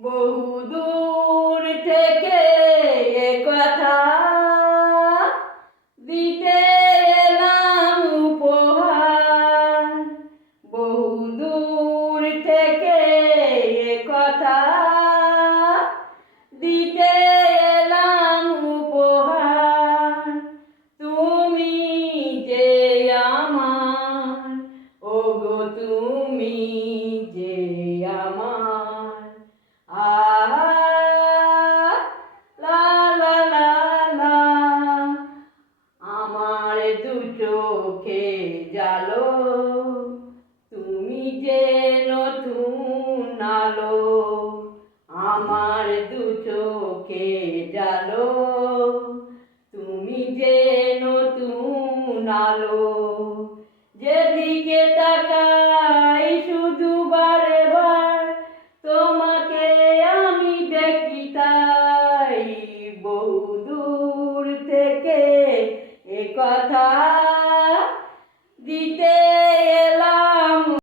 বহুদূর থেকে এ কথা দিতে এলাম উপহার। বহুদূর থেকে এ কথা দিতে এলাম উপহার। তুমি যে আমার, ওগো তুমি যে আমার, লা লা লা লা। আমার দু চোখে জালো, তুমি যে নতুন আলো। আমার দু চোখে জালো, তুমি যে নতুন আলো। যেদিকে তাকাই শুধু বারে বার তোমাকে আমি দেখি তাই। বহুদূর থেকে এ কথা দিতে